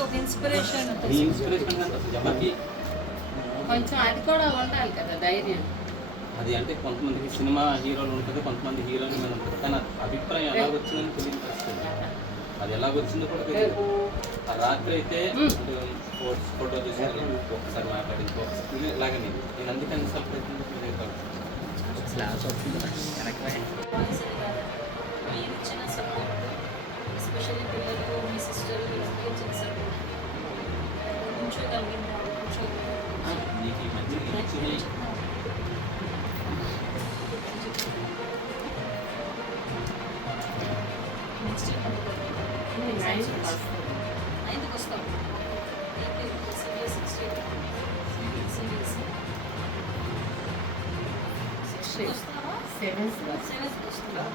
ముందు ఒక ఇన్స్పిరేషన్ ఎవరికి కొంచెం అది కూడా ఉండాలి కదా ధైర్యం. అది అంటే కొంతమందికి సినిమా హీరోలు ఉంటుంది, కొంతమంది హీరోయిన్ మీద ఉంటుంది. కానీ అభిప్రాయం ఎలా వచ్చిందని తెలియని పరిస్థితి. అది ఎలాగొచ్చిందో కూడా తెలియదు. ఆ రాత్రి అయితే ఫోటో చూసారు, ఒకసారి మాట్లాడి ఒకసారి ఇలాగ నేను అందుకని అసలు ప్రయత్నం మీరు ఇచ్చిన సపోర్ట్, ఎస్పెషల్లీ పిల్లలు మీ సిస్టర్ ఇచ్చిన సపోర్ట్ కూర్చోగలిగింది. నీకు ఈ మధ్య నెక్స్ట్ నైన్త్కి వస్తాం. సెవెన్త్ వస్తావా?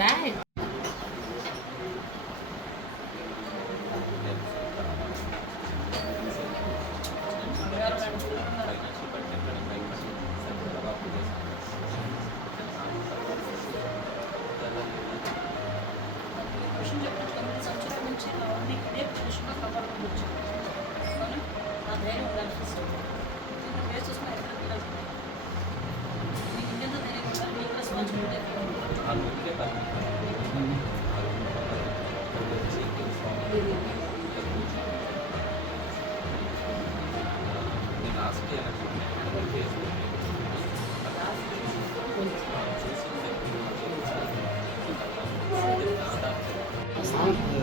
రైట్. సంవత్సరాల నుంచి నీకు ఇదే పొజిషన్లో కాపాడుకుంటూ వచ్చాను. ఆ ధైర్యం ఉండాలి. ఫస్ట్ వేస్ట్ చూసుకుని ఎక్కడ పిల్లలు నీకు ఇంకెంత ధైర్యం ఉండాలి. నీకు రెస్పాన్సిబిలిటీ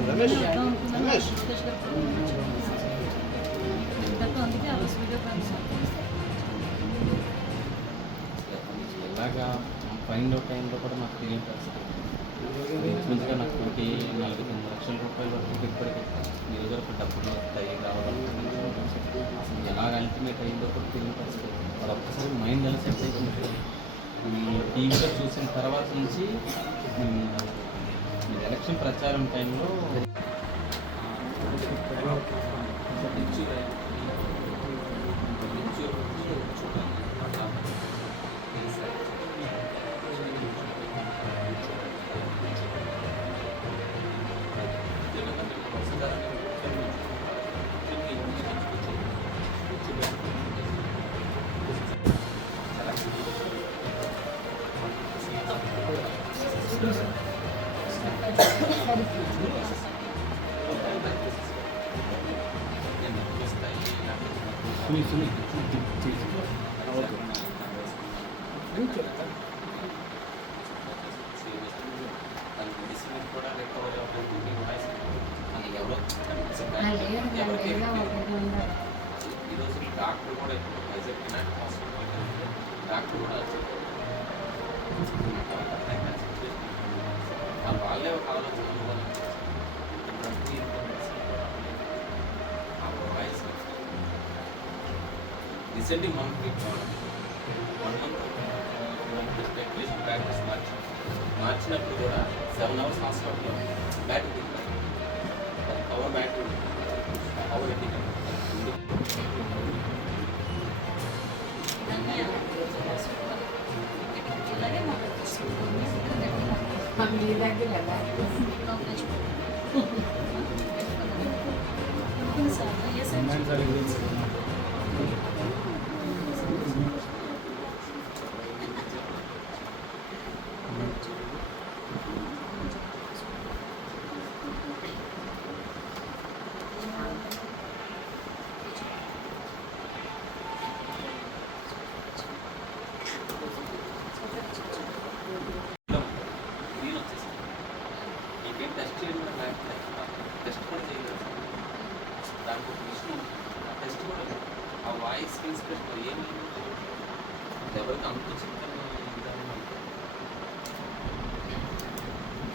రమేష్ అందుకే ఆ రోజు వీడియో కాల్స్ ఇలాగా ఫైండ్ అవుట్ టైంలో కూడా నాకు తెలియని పరిస్థితి. ముందుగా నాకు 49 లక్షల రూపాయల వరకు ఇప్పటికే నిజ వరకు డబ్బులు వస్తాయి రావడం అసలు ఎలాగ అల్టిమేట్ అయిందో కూడా తెలియని పరిస్థితి. వాడు ఒక్కసారి మైండ్ ఎలా సెట్ అయిపోయింది. టీవీలో చూసిన తర్వాత నుంచి ఎలక్షన్ ప్రచారం టైంలో ఈరోజు డాక్టర్ కూడా డాక్టర్ కూడా వాళ్ళే ఒక ఆలోచన రీసెంట్లీ మనకి 1 మంత్ ప్రాక్టీస్ మార్చినప్పుడు కూడా 7 hours హాస్పిటల్లో బ్యాటరీ పవర్ బ్యాటరీ పవర్ ఎట్టి మీ దగ్గర టెస్ట్ కూడా చేయలేదు. దానికి ఒక విషయం టెస్ట్ కూడా ఆ వాయిస్ ఇన్స్పిరేషన్ ఏమి ఎవరికి అంత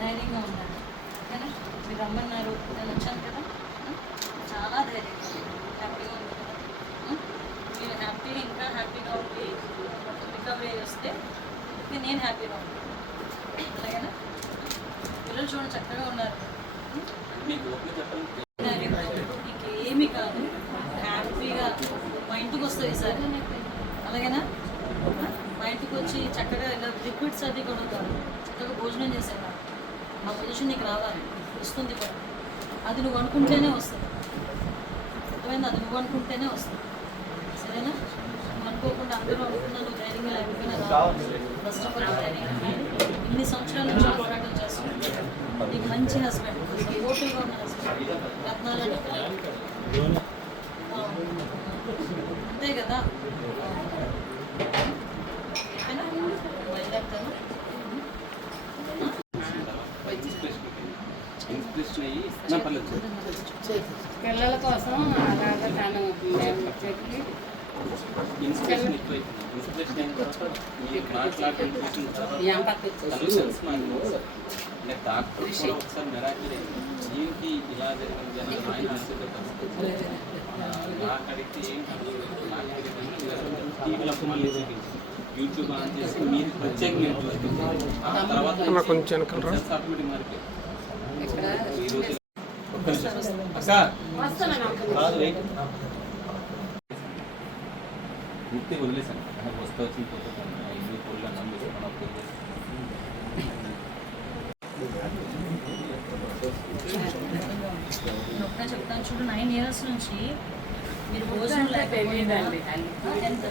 ధైర్యంగా ఉండాలి. ఓకేనా? మీరు రమ్మన్నారు, నేను వచ్చాను కదా, చాలా ధైర్యంగా హ్యాపీగా ఉంది కదా. మీరు హ్యాపీగా ఇంకా హ్యాపీగా ఉండి రికవరీ అయ్యి వస్తే నేను హ్యాపీగా ఉంటాను. అలాగేనా? పిల్లలు చూడండి చక్కగా ఉన్నారు. మీకు ఏమి కాదు, హ్యాపీగా మా ఇంటికి వస్తుంది సార్. అలాగేనా? మా ఇంటికి వచ్చి చక్కగా ఇలా లిక్విడ్స్ అది కొడుతారు, చక్కగా భోజనం చేసేవారు. ఆ పొజిషన్ నీకు రావాలి, వస్తుంది కూడా. అది నువ్వు అనుకుంటేనే వస్తుంది. వస్తుంది, అది నువ్వు అనుకుంటేనే వస్తుంది. సరేనా? నువ్వు అనుకోకుండా అందరూ అనుకున్నా నువ్వు ధైర్యంగా లేకపోయినా ఫస్ట్ ఆఫ్ ఆల్ ధైర్యంగా ఇన్ని సంవత్సరాల నుంచి పోరాటం చేస్తున్నాను. నీకు మంచి హస్బెండ్, సపోర్టివ్గా ఉన్న హస్బెండ్, రత్నాలని అంతే కదా. బయలుదేరుతాను. ఇన్స్పిరేషన్ అయ్యి నా పర్లేదు పిల్లల కోసం అలాగా తను చెప్పి ఇన్స్పిరేషన్ ఎక్కువైపోయింది. ఇన్స్పిరేషన్ అయిన తర్వాత మీరు మాట్లాడటం చూసిన తర్వాత కన్విన్స్ మాకు అంటే డాక్టర్ కూడా ఒకసారి మెరాకిల్ ఏంటి ఇలా జరిగింది అని ఆయన ఆశ్చర్యపరుస్తుంది. నాకు అడిగితే ఏంటి టీవీలో మళ్ళీ చూపించింది, యూట్యూబ్ ఆన్ చేసి మీరు ప్రత్యేకంగా చూస్తుంది. ఆ తర్వాత కొంచెం ఆటోమేటిక్ మారిపోయింది. ఇక్కడ ఈరోజు అక్క కాదు వెయిట్ పూర్తి వదిలేసాను. వస్తూ వచ్చి ఇల్లు పొల్లు నమ్మిస్తున్నాను. ఒకటే చెప్తాను చూడు, 9 years నుంచి మీరు భోజనం లేకపోయిందండి, ఎంత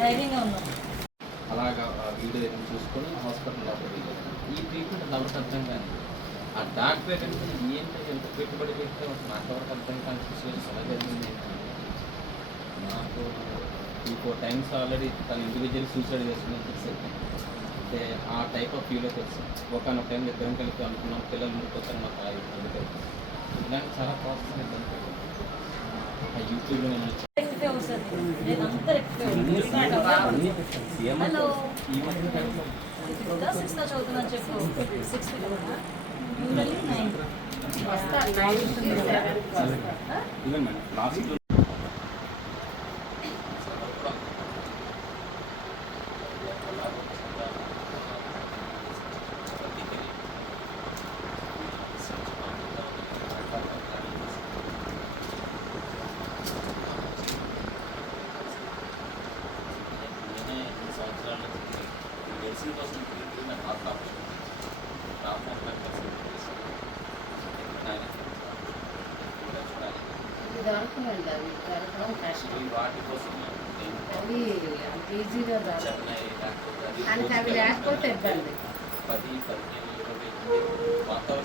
ధైర్యంగా ఉన్నాం. అలాగా ఆ వీడియో ఏదైనా చూసుకొని హాస్పిటల్ లోపలికి వెళ్ళాను. ఈ ట్రీట్మెంట్ ఎవరికి అర్థం కానీ ఆ డాక్టర్ ఏంటంటే ఏంటంటే ఎంత పెట్టుబడి పెడితే నాకు ఎవరికి అర్థం కాని సిచ్యువేషన్ ఎలా జరిగింది ఏంటంటే నాకు 3-4 times ఆల్రెడీ తను ఇండివిజువల్ సూసైడ్ చేసుకుని తెలిసి అంటే ఆ టైప్ ఆఫ్ ఫీల్ తెలుసు. ఒకనొక టైం ఇద్దరం కలిపి అనుకున్నాం పిల్లలు ఉండిపోతారు మాకు ఆ ఇబ్బంది కలిపి ఇలాంటి చాలా ప్రాసెస్ ఇబ్బంది కలిపి ఆ యూట్యూబ్లో నేను రెక్టిఫై అవుతుంది, నేనంతా రెక్టిఫై అవుతుంది. హలో, ఈ మధ్య టైంలో 5th, 6th చదువుతున్నాను చెప్పు. 6th కదా, యూజువల్లీ 9th. వస్తారు 9 ఇదే మేడం లాస్ట్ దొరకలేదు, అవి దొరకడం కష్టం. వాటి కోసం అవి అంత ఈజీగా దొరకదు, చెన్నై డాక్టర్ మనకి అవి లేకపోతే ఇబ్బంది. 10-15 వాతావరణం